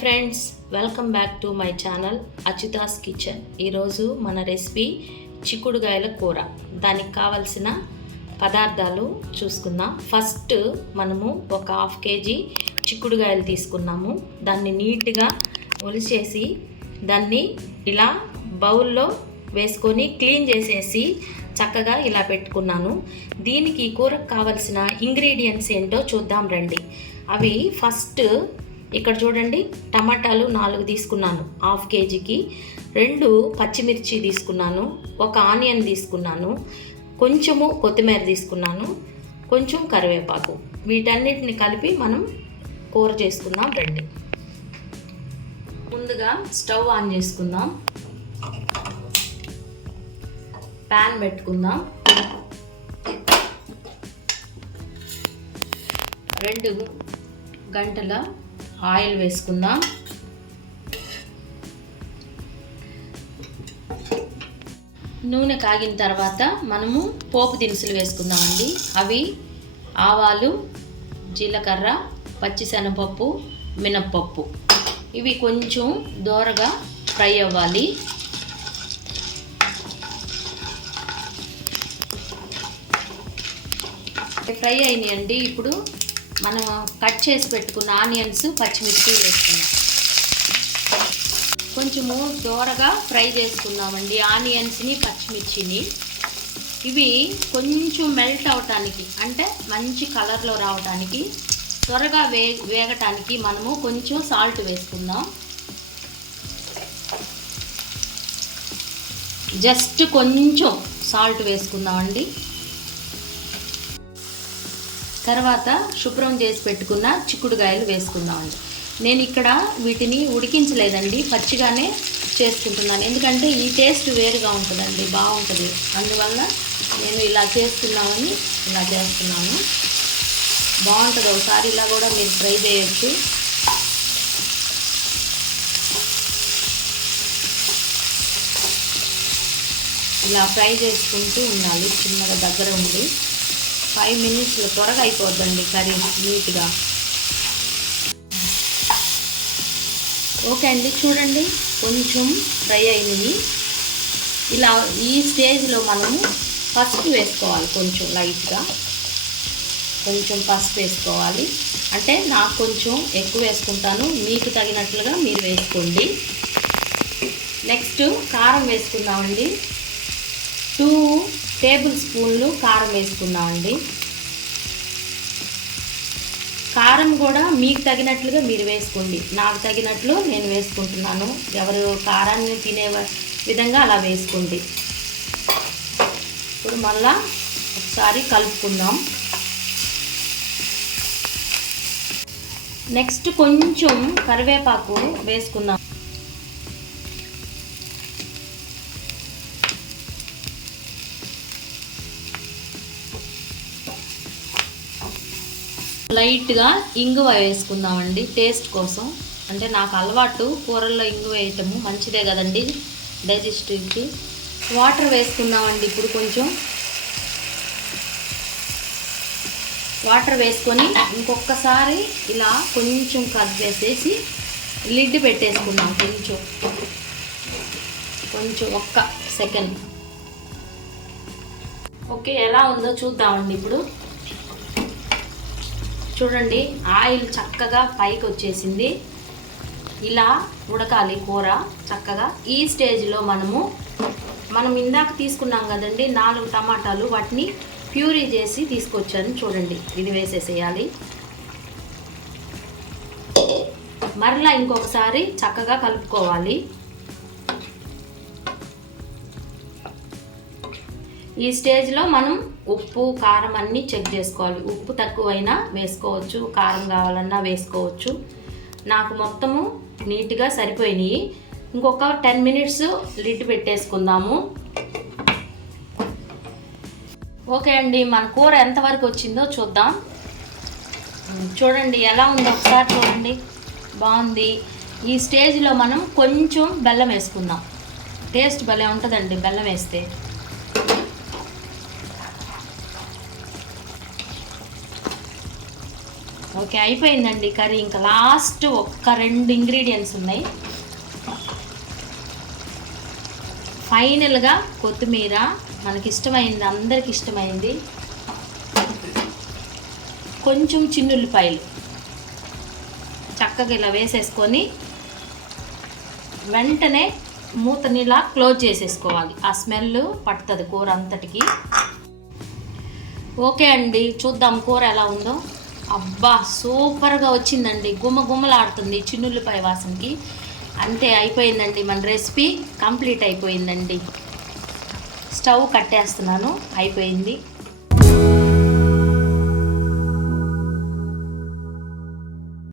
Friends, welcome back to my channel Achyuta's kitchen. ఈరోజు మన recipe చిక్కుడుగాయల కూర. దానికి కావలసిన పదార్థాలు చూసుకుందాం. ఫస్ట్ మనము ఒక 1/2 kg చిక్కుడుగాయలు తీసుకున్నాము. దాన్ని నీట్గా ఒలిచేసి దాన్ని ఇలా బౌల్లో వేసుకొని క్లీన్ చేసేసి చక్కగా ఇలా పెట్టుకున్నాను. దీనికి కూరకు కావలసిన ఇంగ్రీడియంట్స్ ఏంటో చూద్దాం రండి. అవి ఫస్ట్ ఇక్కడ చూడండి, టమాటాలు 4 తీసుకున్నాను 1/2 kgకి. 2 పచ్చిమిర్చి తీసుకున్నాను, 1 ఆనియన్ తీసుకున్నాను, కొంచెము కొత్తిమీర తీసుకున్నాను, కొంచెం కరివేపాకు. వీటన్నిటిని కలిపి మనం కూర చేసుకుందాం రండి. ముందుగా స్టవ్ ఆన్ చేసుకుందాం, ప్యాన్ పెట్టుకుందాం. 2 గంటల ఆయిల్ వేసుకుందాం. నూనె కాగిన తర్వాత మనము పోపు దినుసులు వేసుకుందామండి. అవి ఆవాలు, జీలకర్ర, పచ్చిశనగపప్పు, మినప్పప్పు. ఇవి కొంచెం దోరగా ఫ్రై అవ్వాలి. ఫ్రై అయినాయండి. ఇప్పుడు మనం కట్ చేసి పెట్టుకున్న ఆనియన్స్, పచ్చిమిర్చి వేసుకున్నాం. కొంచెము దోరగా ఫ్రై చేసుకుందామండి ఆనియన్స్ని, పచ్చిమిర్చిని. ఇవి కొంచెం మెల్ట్ అవటానికి, అంటే మంచి కలర్లో రావటానికి, త్వరగా వేగటానికి మనము కొంచెం సాల్ట్ వేసుకుందాం. జస్ట్ కొంచెం సాల్ట్ వేసుకుందామండి. తర్వాత శుభ్రం చేసి పెట్టుకున్న చిక్కుడుగాయలు వేసుకుందామండి. నేను ఇక్కడ వీటిని ఉడికించలేదండి, పచ్చిగానే చేసుకుంటున్నాను. ఎందుకంటే ఈ టేస్ట్ వేరుగా ఉంటుందండి, బాగుంటుంది. అందువల్ల నేను ఇలా చేస్తున్నాను. బాగుంటుంది. ఒకసారి ఇలా కూడా మీరు ట్రై చేయొచ్చు. ఇలా ఫ్రై చేసుకుంటూ ఉండాలి, చిన్నగా దగ్గర ఉండి. 5 minutesలో త్వరగా అయిపోద్దండి కర్రీ నీట్గా. ఓకే అండి, చూడండి కొంచెం ఫ్రై అయినవి. ఇలా ఈ స్టేజ్లో మనము పసుపు వేసుకోవాలి. కొంచెం లైట్గా కొంచెం పసుపు వేసుకోవాలి. అంటే నాకు కొంచెం ఎక్కువ వేసుకుంటాను, మీకు తగినట్లుగా మీరు వేసుకోండి. నెక్స్ట్ కారం వేసుకుందామండి. 2 టేబుల్ స్పూన్లు కారం వేసుకుందామండి. కారం కూడా మీకు తగినట్లుగా మీరు వేసుకోండి. నాకు తగినట్లు నేను వేసుకుంటున్నాను. ఎవరు కారాన్ని తినే విధంగా అలా వేసుకోండి. ఇప్పుడు మళ్ళా ఒకసారి కలుపుకుందాం. నెక్స్ట్ కొంచెం కరివేపాకు వేసుకుందాం. లైట్గా ఇంగువ వేసుకుందామండి టేస్ట్ కోసం. అంటే నాకు అలవాటు కూరల్లో ఇంగువ వేయటము, మంచిదే కదండి డైజెస్టివ్కి. వాటర్ వేసుకుందామండి. ఇప్పుడు కొంచెం వాటర్ వేసుకొని ఇంకొకసారి ఇలా కొంచెం కలిపేసేసి లిడ్ పెట్టేసుకుందాం. కొంచెం 1 సెకండ్. ఓకే, ఎలా ఉందో చూద్దామండి. ఇప్పుడు చూడండి, ఆయిల్ చక్కగా పైకి వచ్చేసింది. ఇలా ఉడకాలి కూర చక్కగా. ఈ స్టేజ్లో మనం ఇందాక తీసుకున్నాం కదండి 4 టమాటాలు, వాటిని ప్యూరీ చేసి తీసుకొచ్చాను. చూడండి, ఇది వేసేసేయాలి. మరలా ఇంకొకసారి చక్కగా కలుపుకోవాలి. ఈ స్టేజ్లో మనం ఉప్పు, కారం అన్నీ చెక్ చేసుకోవాలి. ఉప్పు తక్కువైనా వేసుకోవచ్చు, కారం కావాలన్నా వేసుకోవచ్చు. నాకు మొత్తము నీట్గా సరిపోయినాయి. ఇంకొక 10 minutes లిడ్ పెట్టేసుకుందాము. ఓకే అండి, మన కూర ఎంతవరకు వచ్చిందో చూద్దాం. చూడండి ఎలా ఉందో ఒకసారి చూడండి, బాగుంది. ఈ స్టేజ్లో మనం కొంచెం బెల్లం వేసుకుందాం. టేస్ట్ భలే ఉంటుందండి బెల్లం వేస్తే. ఓకే, అయిపోయిందండి కర్రీ. ఇంకా లాస్ట్ ఒక్క 2 ఇంగ్రీడియంట్స్ ఉన్నాయి. ఫైనల్గా కొత్తిమీర, మనకి ఇష్టమైంది, అందరికి ఇష్టమైంది, కొంచెం చిన్నుల్లిపాయలు చక్కగా ఇలా వేసేసుకొని వెంటనే మూతనిలా క్లోజ్ చేసేసుకోవాలి. ఆ స్మెల్ పడుతుంది కూర అంతటికి. ఓకే అండి, చూద్దాం కూర ఎలా ఉందో. అబ్బా సూపర్గా వచ్చిందండి, గుమ్మగుమ్మలాడుతుంది చిన్నుల్లిపాయ వాసనకి. అంతే, అయిపోయిందండి, మన రెసిపీ కంప్లీట్ అయిపోయిందండి. స్టవ్ కట్టేస్తున్నాను, అయిపోయింది.